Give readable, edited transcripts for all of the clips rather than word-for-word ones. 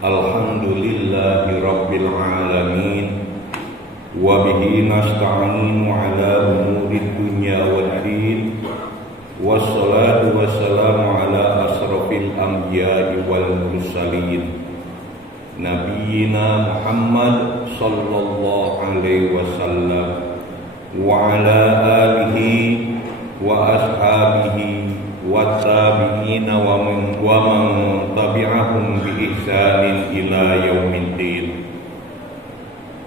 Alhamdulillahi Rabbil Alamin. Wa bihi nasta'inu ala umuri dunya wad din. Wassalatu wassalamu ala asrafil anbiya'i wal mursalin, Nabiyyina Muhammad sallallahu alaihi wasallam wa ala alihi wa ashabihi wa tabi'ina wa man tabi'ahum bi ihsanin ila yaumiddin.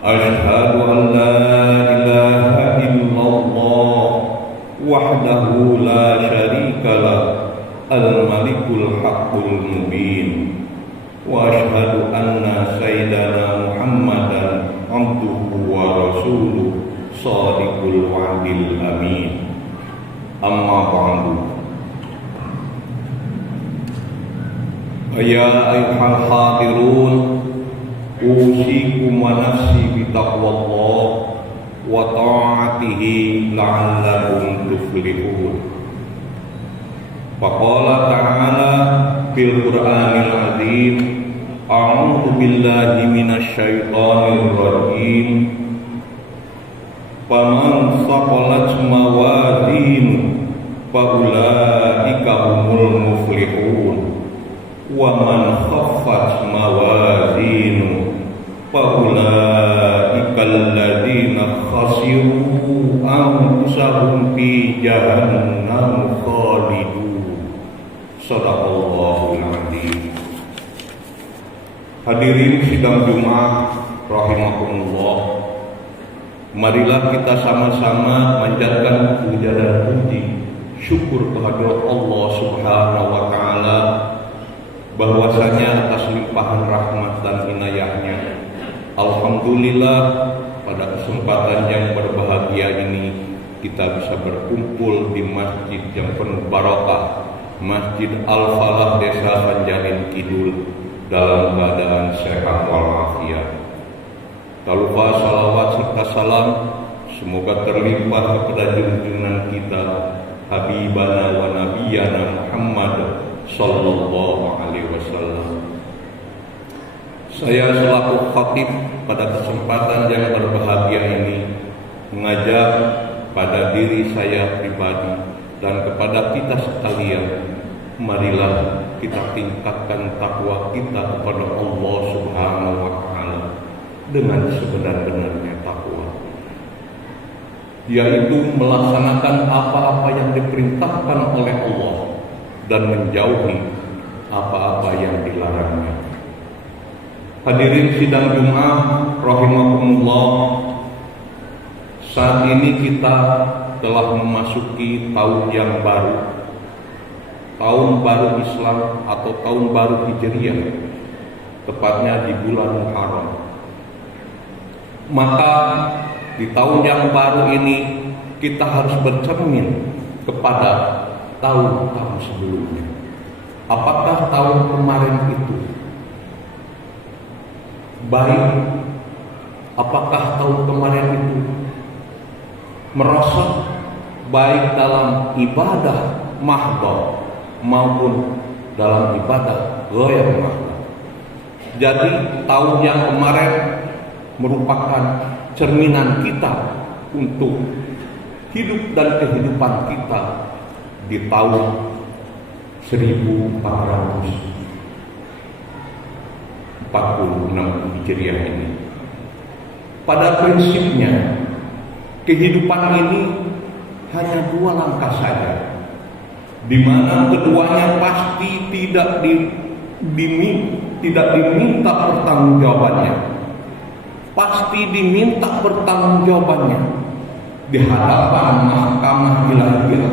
Asyhadu an la ilaha illallah wahdahu la syarikalah, al-malikul haqqul mubin. Wa asyhadu anna sayyidana Muhammadan abduhu wa rasuluh shadiqul wa'dil amin. Amma ba'du. Ya ayyuhal hadirun, usikum wa nafsi bitaqwallah wa ta'atihi la'allakum tuflihun. Faqala ta'ala fil Qur'anil azim, a'udzu billahi minasy syaithanir rajim. Faman saqalat mawazinu fa ulaika humul muflihun. Wa man khaffat mawazinu fa ulaika alladziina khasiru anfusahum fi jahannam khalidun. Shadaqallahul adzim. Hadirin sidang Jumat rahimakumullah, marilah kita sama-sama manjatkan puja dan puji syukur kehadirat Allah Subhanahu wa taala bahwasanya atas limpahan rahmat dan inayahnya, alhamdulillah pada kesempatan yang berbahagia ini kita bisa berkumpul di masjid yang penuh barakah, Masjid Al-Falah Desa Sanjarin Kidul, dalam keadaan sehat walafiat. Tak lupa salawat serta salam semoga terlimpah kepada junjungan kita Habibana wa Nabiyana Muhammad sallallahu alaihi wasallam. Saya selaku khatib pada kesempatan yang berbahagia ini mengajak pada diri saya pribadi dan kepada kita sekalian, marilah kita tingkatkan takwa kita kepada Allah Subhanahu wa taala dengan sebenar-benarnya takwa, yaitu melaksanakan apa-apa yang diperintahkan oleh Allah dan menjauhi apa-apa yang dilarangnya. Hadirin sidang Jumat rahimakumullah, saat ini kita telah memasuki tahun yang baru, tahun baru Islam atau tahun baru Hijriah, tepatnya di bulan Muharram. Maka di tahun yang baru ini kita harus bercermin kepada tahun-tahun sebelumnya. Apakah tahun kemarin itu baik? Apakah tahun kemarin itu merosot baik dalam ibadah mahdhah maupun dalam ibadah ghair mahdhah? Jadi tahun yang kemarin merupakan cerminan kita untuk hidup dan kehidupan kita di tahun 1446 Hijriah ini. Pada prinsipnya kehidupan ini hanya dua langkah saja, di mana keduanya pasti tidak diminta pertanggungjawabannya, pasti diminta pertanggungjawabannya di hadapan mahkamah ilahiyah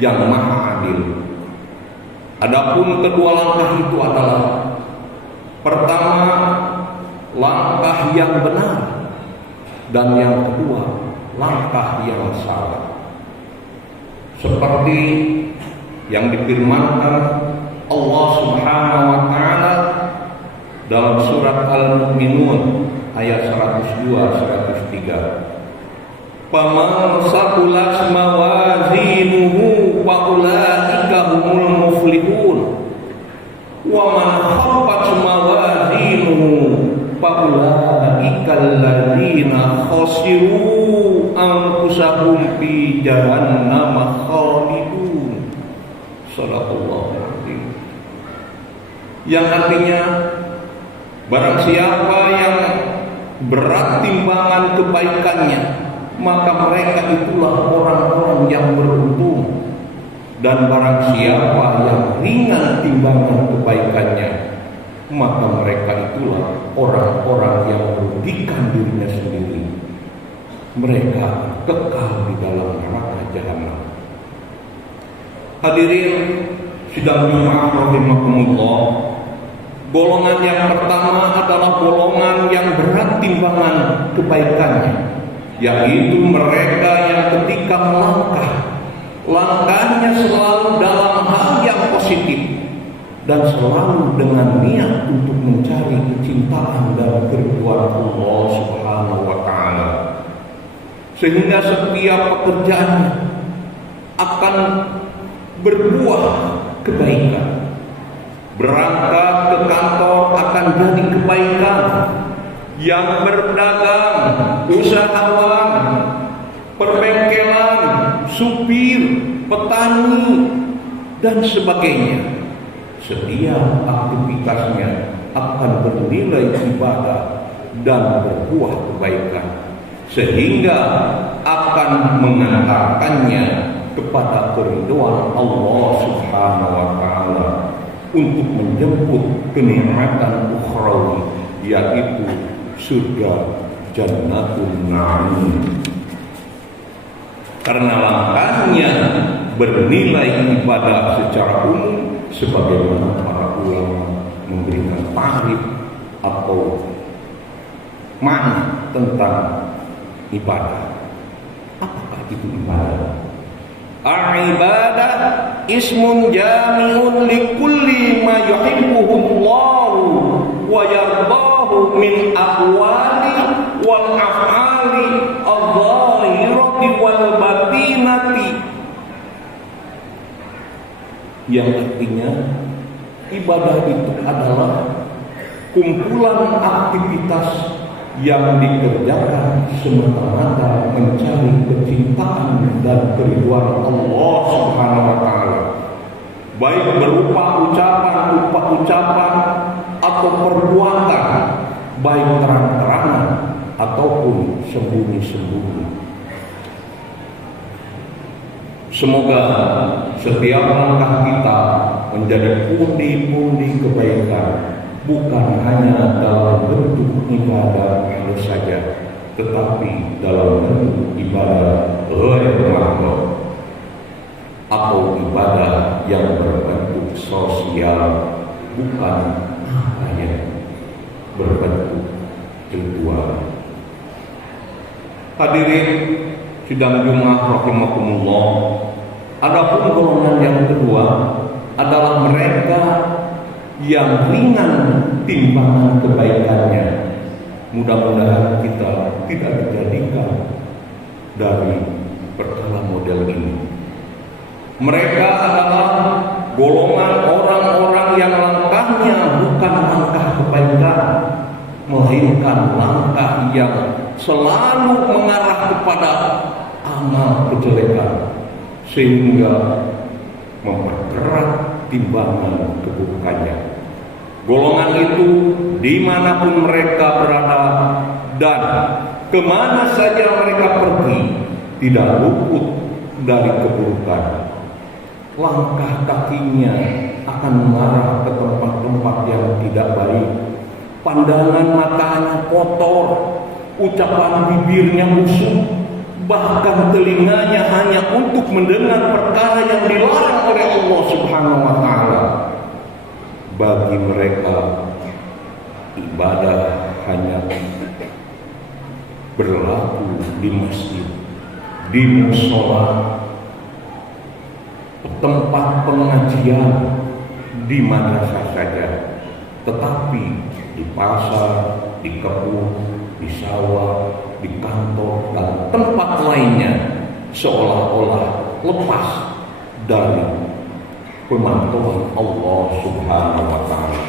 yang maha adil. Adapun kedua langkah itu adalah, pertama, langkah yang benar, dan yang kedua, langkah yang salah. Seperti yang difirmankan Allah Subhanahu wa taala dalam surat Al-Mu'minun ayat 102-103. Faman saqulat mawazinuhu faulaika humul muflihun wa man khaffat mawazinuhu faulaika alladziina khasiru anfusahum fi jahannam khalidun. Shadaqallahu alazim. Yang artinya barang siapa yang berat timbangan kebaikannya, maka mereka itulah orang-orang yang beruntung. Dan barang siapa yang ringan timbangan kebaikannya, maka mereka itulah orang-orang yang merugikan dirinya sendiri. Mereka kekal di dalam neraka jahanam. Hadirin sidang Jumat rahimakumullah, golongan yang pertama adalah golongan yang berat timbangan kebaikannya, yaitu mereka yang ketika langkahnya selalu dalam hal yang positif dan selalu dengan niat untuk mencari kecintaan dan keridhaan Allah Subhanahu wa taala, sehingga setiap pekerjaannya akan berbuah kebaikan. Berangkat ke kantor akan jadi kebaikan. Yang berdagang, usahawan, perbengkelan, supir, petani, dan sebagainya, setiap aktivitasnya akan bernilai ibadah dan berbuah kebaikan, sehingga akan mengantarkannya kepada keridhaan Allah Subhanahu wa taala untuk menjemput kenikmatan ukhrawi, yaitu surga Jannatun Na'im. Karena langkahnya bernilai ibadah secara umum, sebagaimana para ulama memberikan tarif atau makna tentang ibadah. Apakah itu ibadah? Al-ibadah ismun jami'un likulli ma yuhibbuhu Allah wa yardahu min aqwali wal af'ali adh-dhahirati wal batinati. Yang artinya ibadah itu adalah kumpulan aktivitas yang dikerjakan semata-mata mencari kecintaan dan keridhaan Allah Subhanahu wa taala, baik berupa ucapan atau perbuatan, baik terang-terangan ataupun sembunyi-sembunyi. Semoga setiap langkah kita menjadi pundi-pundi kebaikan, bukan hanya dalam bentuk ibadah saja, tetapi dalam bentuk ibadah ghairul mahdhur atau ibadah yang berbentuk sosial, bukan hanya berbentuk ritual. Hadirin sidang Jumat rahimakumullah, adapun golongan yang kedua adalah mereka yang ringan timbangan kebaikannya. Mudah-mudahan kita tidak dijadikan dari perkara model ini. Mereka adalah golongan orang-orang yang langkahnya bukan langkah kebaikan, melainkan langkah yang selalu mengarah kepada amal kejelekan, sehingga memperberat timbangan keburukannya. Golongan itu dimanapun mereka berada dan kemana saja mereka pergi, tidak luput dari keburukan. Langkah kakinya akan mengarah ke tempat-tempat yang tidak baik. Pandangan matanya kotor, ucapan bibirnya busuk, bahkan telinganya hanya untuk mendengar perkara yang dilarang oleh Allah Subhanahu wa taala. Bagi mereka ibadah hanya berlaku di masjid, di mushola, tempat pengajian, di madrasah saja. Tetapi di pasar, di kebun, di sawah, di kantor, dan tempat lainnya seolah-olah lepas dari pemantauan Allah Subhanahu wa Ta'ala.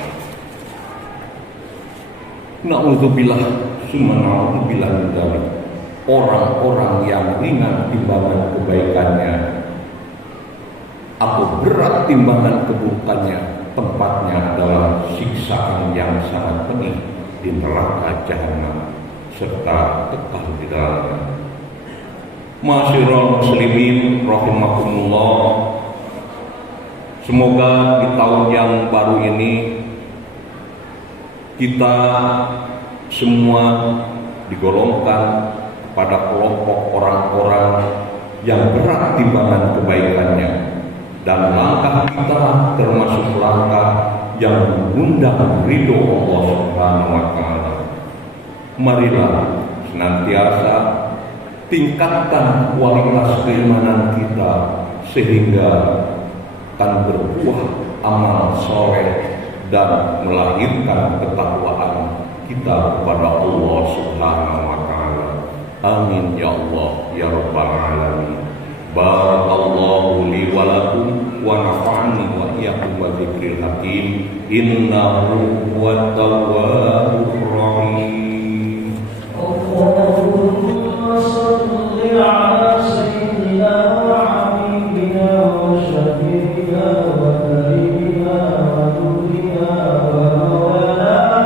Na'udzubillah summa na'udzubillah min dzalik. Orang-orang yang ringan timbangan kebaikannya atau berat timbangan keburukannya, tempatnya adalah siksaan yang sangat pedih di neraka jahanam serta kekal di dalamnya. Ma'asyiral muslimin rahimakumullah, semoga di tahun yang baru ini kita semua digolongkan pada kelompok orang-orang yang berat timbangan kebaikannya, dan langkah kita termasuk langkah yang mengundang ridho Allah Subhanahu wa Ta'ala. Marilah senantiasa tingkatkan kualitas keimanan kita sehingga akan berbuah amal soleh dan melahirkan ketakwaan kita kepada Allah Subhanahu wa Ta'ala. Amin ya Allah ya Rabbal Alamin. Barakallahu li wa lakum wa nafa'ani wa iyyakum wa dzikril hakim. Innahu huwat tawwabur rahim. Allahumma shalli ala sayyidina wa habibina wa syafi'ina wa karimina wa nurina wa maulana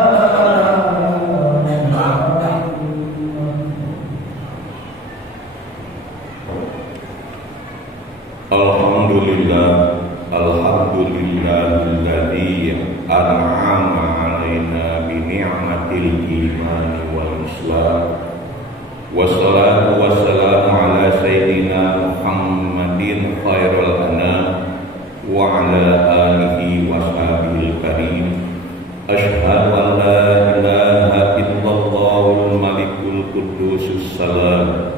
Alhamdulillahilladzi an'ama 'alaina bi ni'matil iman wal islam. Wassalatu wassalamu ala sayyidina Muhammadin khairil anam wa ala alihi washabihi karim. Asyhadu an la ilaha illallahul malikul qudusus salam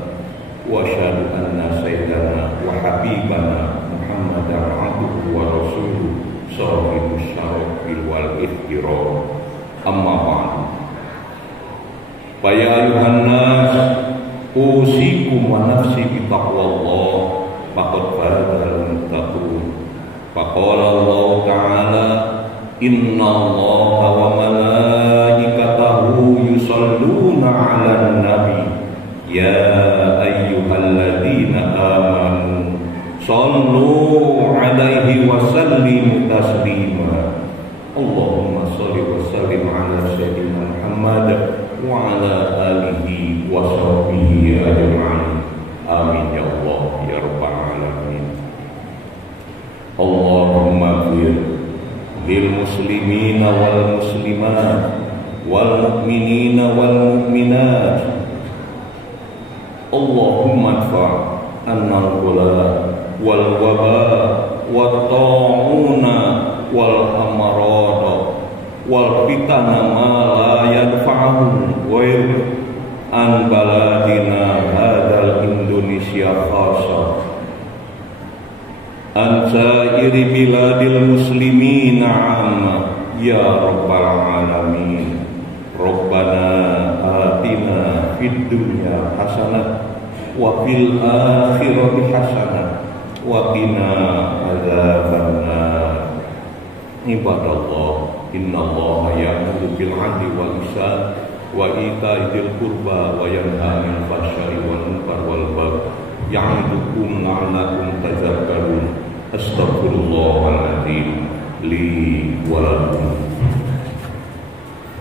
wa asyhadu anna sayyidana wa habibana Muhammadan abduhu wa rasuluhu sahibus syarafil wal ihtiram. Amma ba'du. Fa ya ayuhan nas usikum wa nafsi bi taqwallah faqad fazal muttaqun. Faqala Allah ta'ala innallaha wa malaikatahu yusholluna 'alan nabi ya ayyuhalladzina amanu shallu 'alaihi wa sallimu taslima. Allahumma shalli wa sallim 'ala sayyidina Muhammad wa 'ala alihi wa sahbihi ajma'in. Amin ya Allah ya rabbal alamin. Allahumma fir lil muslimina wal muslimat wal mu'minina wal mu'minat. Allahumma adfa' annal ghala wal waba wat ta'una wal amrada wal fitana ma la yadfa'uhu wa an baladina hadal Indonesia khasa an sa'iri biladil muslimina amma ya rabbal alamin. Rabbana atina fid dunya hasanah wa fil akhirati hasanah wa qina adzabannar. Ibadallah, innallaha ya'muru bil 'adli wal ihsan wa ita'i dzil qurba wa yanha 'anil fahsya'i wal munkar wal baghi ya'idukum la'allakum tadhakkarun. Astaghfirullahal azim li wa lakum.